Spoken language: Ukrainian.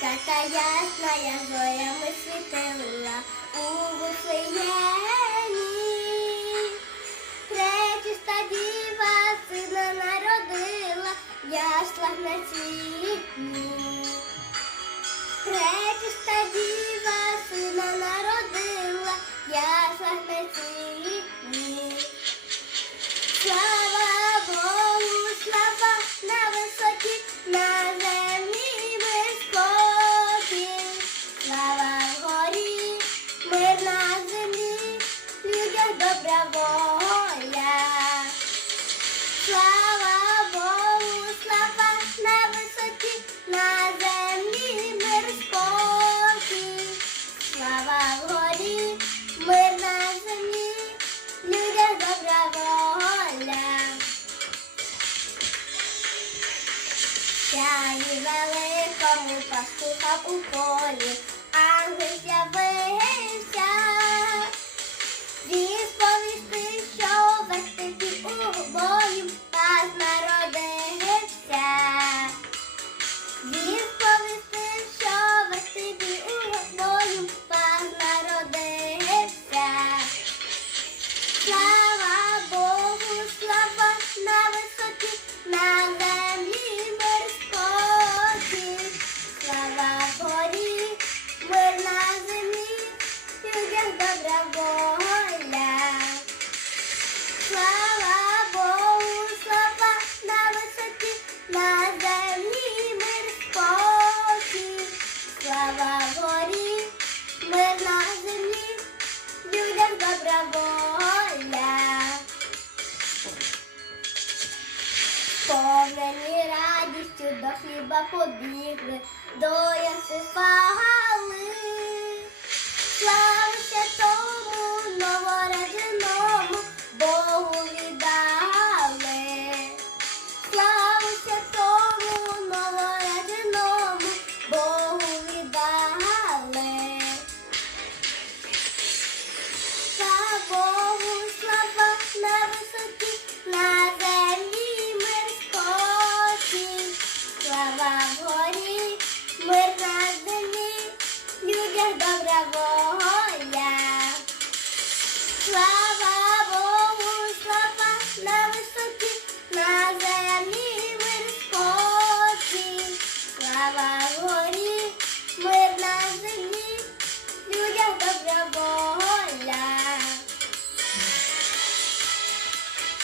Дівчата ясна, я зорями світила у Вифлеємі. Пречиста діва сина народила, в яслах на ці дні. Пречиста діва Сяї великому пастуха у полі, ангел з'явився. Слава Богу, слава на висоті, на землі мир спокій. Слава горі, мир на землі, людям добра воля. Повнені радістю до хліба побігли, до. Слава barba bravo.